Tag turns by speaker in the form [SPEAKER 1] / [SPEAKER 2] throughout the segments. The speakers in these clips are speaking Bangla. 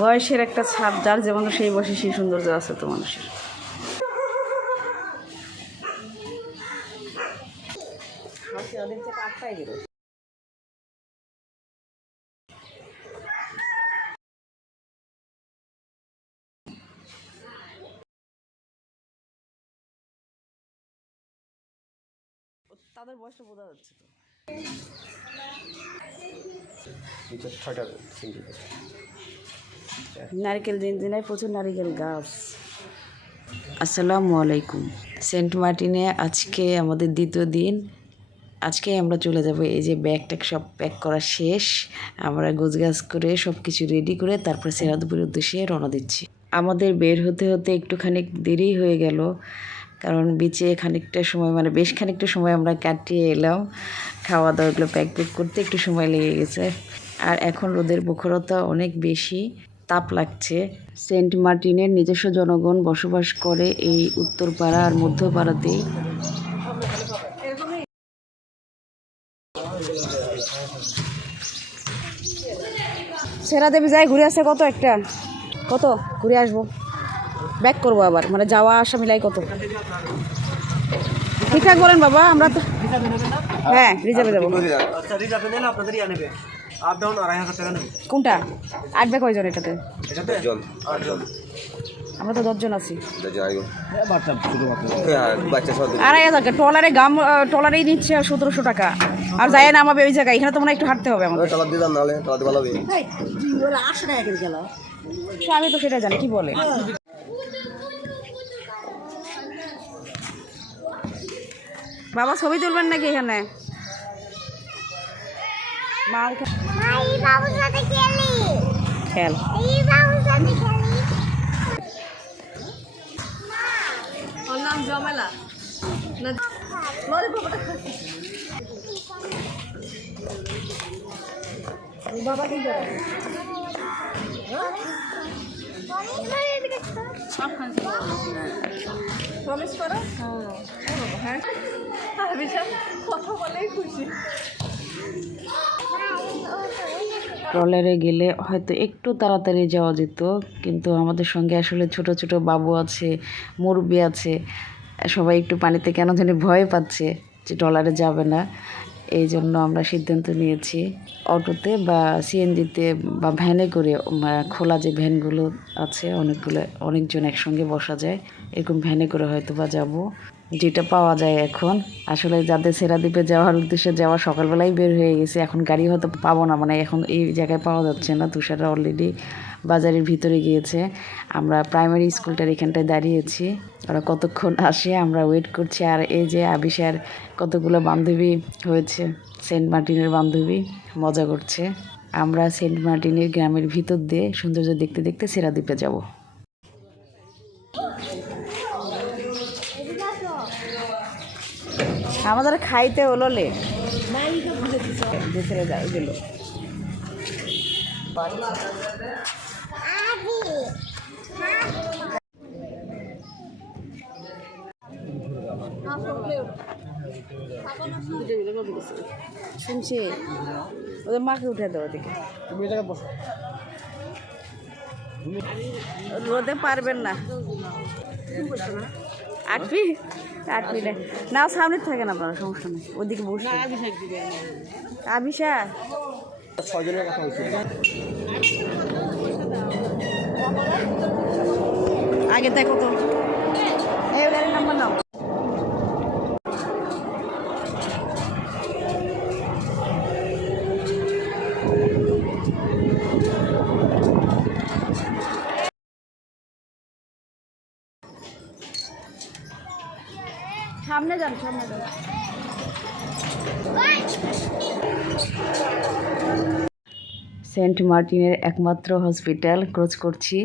[SPEAKER 1] বয়সের একটা ছাপ, যার যেমন সেই বয়সে সেই সৌন্দর্য আছে তো মানুষের। তাদের বয়সটা বোঝা যাচ্ছে তো।
[SPEAKER 2] ছয়টা সিঙ্গেল
[SPEAKER 1] নারকেল প্রচুর নারকেল গাছ। আসসালামু আলাইকুম। সেন্ট মার্টিনে আজকে আমাদের দ্বিতীয় দিন। আজকে আমরা চলে যাব এই যে ব্যাগ ট্যাগ সব প্যাক করা শেষ। আমরা গোছগাছ করে সব কিছু রেডি করে তারপরে সেরাদপুরের উদ্দেশ্যে রওনা দিচ্ছি। আমাদের বের হতে হতে একটুখানি দেরি হয়ে গেল। কারণ বিচে খানিকটা সময় মানে বেশ খানিকটা সময় আমরা কাটিয়ে এলাম। খাওয়া দাওয়াগুলো প্যাক প্যাক করতে একটু সময় লেগে গেছে। আর এখন রোদের প্রখরতা অনেক বেশি, তাপ লাগছে। সেন্ট মার্টিনের নিজস্ব জনগণ বসবাস করে এই উত্তরপাড়া আর মধ্যপাড়াতেই। সেরা দেবী যাই, ঘুরে আসছে কত একটা? কত? ঘুরে আসব। ব্যাক করব আবার মানে যাওয়া আসা মিলাই কত? ঠিকঠাক বলেন বাবা আমরা তো হ্যাঁ রিজার্ভে যাব।
[SPEAKER 2] আচ্ছা রিজার্ভে নেন আপনাদের আপ ডাউন আড়াই হাজার টাকা নেবে।
[SPEAKER 1] কোনটা? আটবে কয়জন এটাতে?
[SPEAKER 2] এটাতে? আটজন।
[SPEAKER 1] আমরা তো দশজন আছি।
[SPEAKER 2] সব
[SPEAKER 1] আড়াই হাজার টাকা। ট্রলারে গাম ট্রলারেই নিচ্ছে সতেরোশো টাকা। আর যাই না আমাদের ওই জায়গায় এখানে তো মনে হয় একটু হাঁটতে হবে আমাদের। সে আমি তো সেটা জানি কি বলে? বাবা ছবি তুলবেন নাকি এখানে? মাল খা-
[SPEAKER 3] এই বাবুর সাথে খেলি
[SPEAKER 1] খেল ট্রলারে গেলে হয়তো একটু তাড়াতাড়ি যাওয়া যেত, কিন্তু আমাদের সঙ্গে আসলে ছোট ছোট বাবু আছে, মুরব্বি আছে, সবাই একটু পানিতে কেন জানি ভয় পাচ্ছে যে ট্রলারে যাবে না। এই জন্য আমরা সিদ্ধান্ত নিয়েছি অটোতে বা সিএনজিতে বা ভ্যানে করে খোলা যে ভ্যানগুলো আছে, অনেকগুলো, অনেকজন একসঙ্গে বসা যায়, এরকম ভ্যানে করে হয়তো বা যাব। যেটা পাওয়া যায় এখন। আসলে যাদের সেরাদ্বীপে যাওয়ার উদ্দেশ্যে যাওয়া সকালবেলাই বের হয়ে গেছে, এখন গাড়ি হয়তো পাবো না। মানে এখন এই জায়গায় পাওয়া যাচ্ছে না। তুষাররা অলরেডি বাজারের ভিতরে গিয়েছে। আমরা প্রাইমারি স্কুলটার এখানটায় দাঁড়িয়েছি। ওরা কতক্ষণ আসে আমরা ওয়েট করছি। আর এই যে আবিষার কতগুলো বান্ধবী হয়েছে, সেন্ট মার্টিনের বান্ধবী, মজা করছে। আমরা সেন্ট মার্টিনের গ্রামের ভিতর দিয়ে সৌন্দর্য দেখতে দেখতে সেরাদ্বীপে যাব। আমাদের খাইতে হলো লে। ভিতরে যাও গেল শুনছি ওদের মাকে উঠে দেওয়া দিকে রোদে পারবেন না। আটবি না না সামনে থাকেন আপনারা সমস্যা নেই। ওদিকে বসে আবিষা
[SPEAKER 2] ছজনের কথা
[SPEAKER 1] আগে দেখো তো। এই নাম্বার নাও। সেন্ট মার্টিনের একমাত্র হসপিটাল ক্রোচ করছি।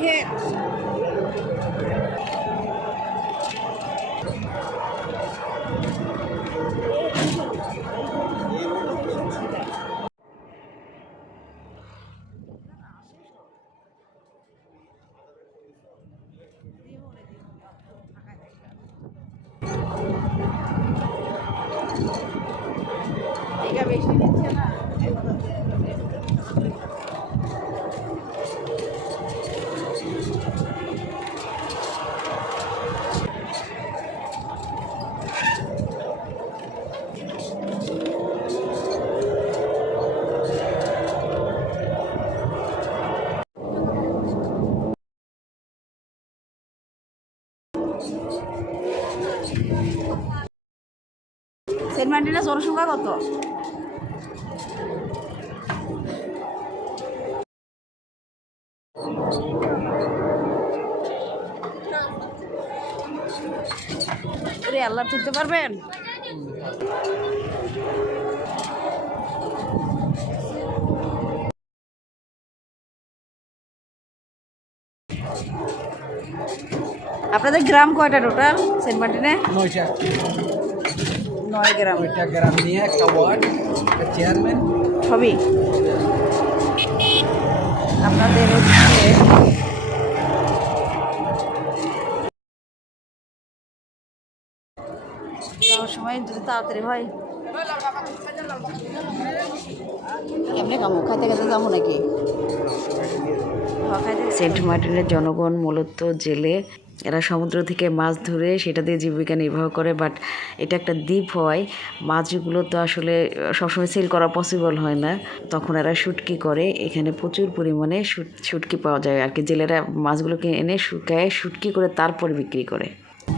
[SPEAKER 1] খেয়ে
[SPEAKER 4] সেন্ট মার্টিনের জনসংখ্যা কত? আল্লাহ তুলতে পারবেন? আপনাদের গ্রাম কয়টা টোটাল সেন্ট মার্টিনে?
[SPEAKER 5] নয়টা।
[SPEAKER 4] নয় গ্রাম।
[SPEAKER 5] নয়টা গ্রাম নিয়ে একটা ওয়ার্ড একটা চেয়ারম্যান
[SPEAKER 4] সবই? আপনাদের হচ্ছে যাওয়ার সময় যদি তাড়াতাড়ি হয়। কেমনে কামো খাইতে খাইতে যাব নাকি? সেন্ট মার্টিনের জনগণ মূলত জেলে। এরা সমুদ্র থেকে মাছ ধরে সেটা দিয়ে জীবিকা নির্বাহ করে বাট এটা একটা দ্বীপ হয়। মাছগুলো তো আসলে সবসময় সেল করা পসিবল হয় না। তখন এরা শুটকি করে। এখানে প্রচুর পরিমাণে শুট- শুটকি পাওয়া যায়। আর কি জেলেরা মাছগুলোকে এনে শুকায় শুটকি করে তারপর বিক্রি করে।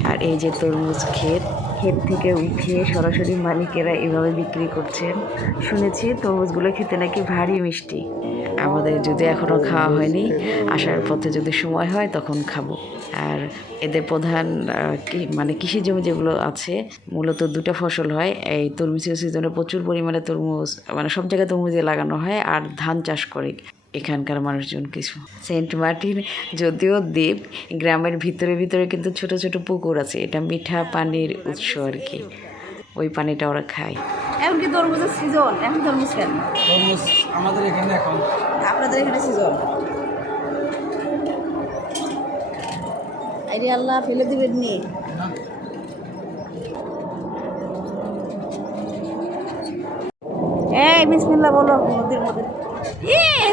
[SPEAKER 4] আর এই যে তরমুজ ক্ষেত ক্ষেত থেকে উঠে সরাসরি মালিকেরা এভাবে বিক্রি করছেন শুনেছি তরমুজগুলো খেতে নাকি ভারী মিষ্টি। আমাদের যদি এখনও খাওয়া হয়নি, আসার পথে যদি সময় হয় তখন খাব। আর এদের প্রধান মানে কৃষি জমি যেগুলো আছে, মূলত দুটো ফসল হয়। এই তরমুজের সিজনে প্রচুর পরিমাণে তরমুজ মানে সব জায়গায় তরমুজে লাগানো হয়, আর ধান চাষ করে। এখানকার মানুষজন কিছু। সেন্ট মার্টিন যদিও দ্বীপ গ্রামের ভিতরে ভিতরে কিন্তু ছোট ছোট পুকুর আছে। এটা মিঠা পানির উৎস আর কি। ওই পানিটা ওরা খায়। এখন কি তরমুজের সিজন এখন তরমুজ কেন?
[SPEAKER 5] তরমুজ আমাদের এখানে এখন।
[SPEAKER 4] আপনাদের এখানে সিজন আইরে আল্লাহ ফেলে দিবেন নি। এই বিসমিল্লাহ বলো। নদীর মধ্যে এ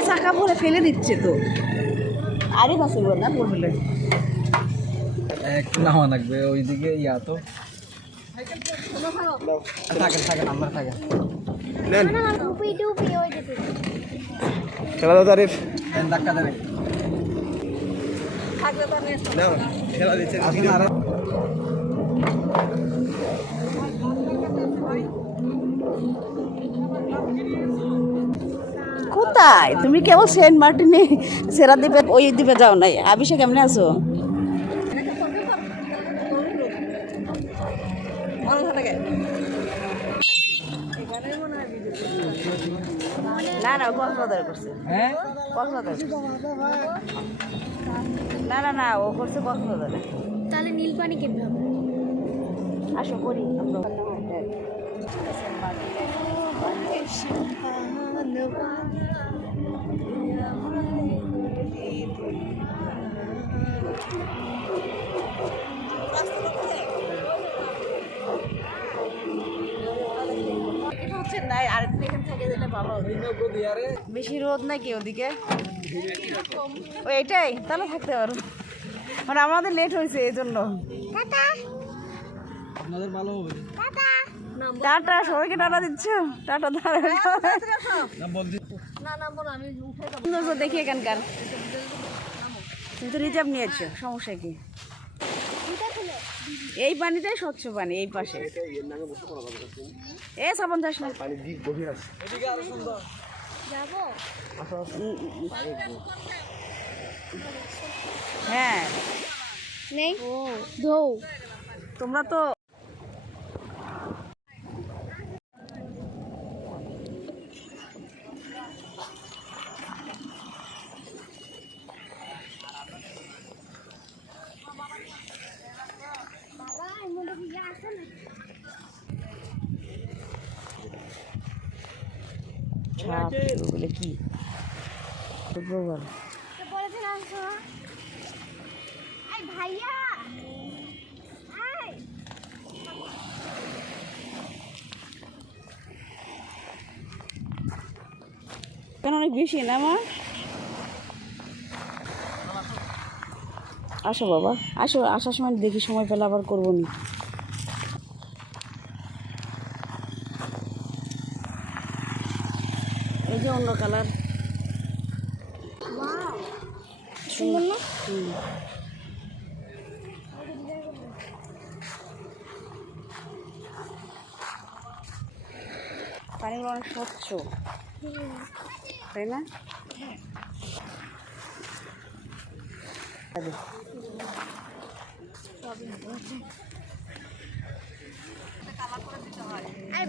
[SPEAKER 4] চাকা ভরে ফেলে দিচ্ছে তো। আরে বাসে বল না বললে
[SPEAKER 5] একটু নামা লাগবে ওইদিকে ইয়া তো। খেলা দাও তারিফ। ধাক্কা দেবে
[SPEAKER 4] কোথায় তুমি কেবল সেন্ট মার্টিনে সেরা দ্বীপে ওই দ্বীপে যাও নাই। আবিষে কেমনে আছো? না না কক্সবাজার করছে।
[SPEAKER 5] হ্যাঁ?
[SPEAKER 4] কক্সবাজার না না না ও করছে কক্সবাজারে।
[SPEAKER 3] তাহলে নীল পানি কিনবে
[SPEAKER 4] আসো করি। আমরা বেশি রোদ নাকি ওদিকে? ও, এটাই, তাহলে থাকতে পারো। মানে আমাদের লেট হয়েছে এই জন্য
[SPEAKER 5] আপনাদের ভালো হবে।
[SPEAKER 3] টাটা
[SPEAKER 4] সবাইকে টাটা দিচ্ছ? টাটা
[SPEAKER 5] না বলছি।
[SPEAKER 4] সুন্দর তো দেখি এখানকার। তুমি তো রিজার্ভ নিয়েছো সমস্যা কি? এই পানিটাই স্বচ্ছ পানি এই পাশে। এ সাবন হ্যাঁ।
[SPEAKER 3] নেই। ধৌ
[SPEAKER 4] তোমরা তো
[SPEAKER 3] বাবা এর মধ্যে কি আছে না
[SPEAKER 4] ছাপ বলে কি প্রবল অনেক বেশি না মা? আসো বাবা আসো আসার সময় দেখি সময় পেলে আবার করব নি। এই যে অন্য কালার।
[SPEAKER 3] সুন্দর না?
[SPEAKER 4] পানিগুলো অনেক স্বচ্ছ। তাই না?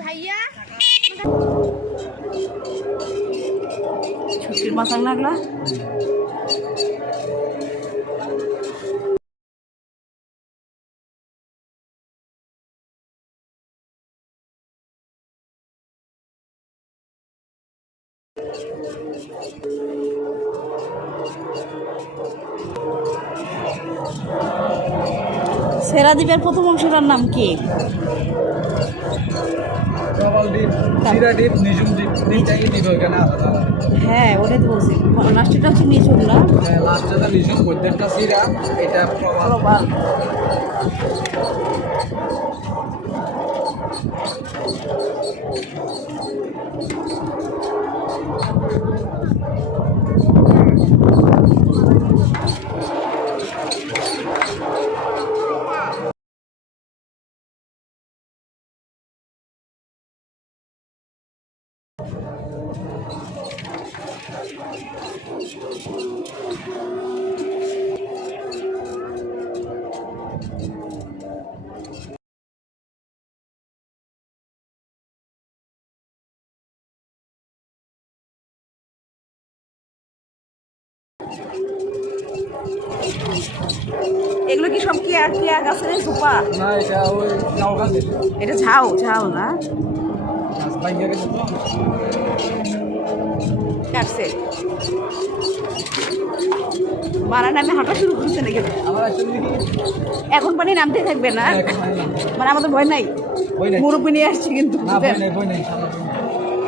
[SPEAKER 3] ভাইয়া।
[SPEAKER 4] ছুটির মাথায় লাগলা? সেরা দ্বীপের প্রথম অংশটার নাম কি? হ্যাঁ ওটাই তো বলছি। হচ্ছে না?
[SPEAKER 5] নিজুম প্রত্যেকটা জিরা এটা প্রবাল।
[SPEAKER 4] কি সব কি আর কি আর সুপা
[SPEAKER 5] এটা
[SPEAKER 4] ঝাউ ঝাউ না? কাটছে। মারা নামে হাঁটা শুরু করছে নাকি? এখন পানি নামতেই থাকবে না? মানে আমাদের ভয় নাই? মুরব্বী নিয়ে আসছি কিন্তু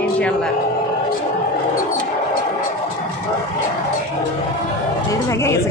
[SPEAKER 4] ইনশাল্লাহ ভেঙে গেছে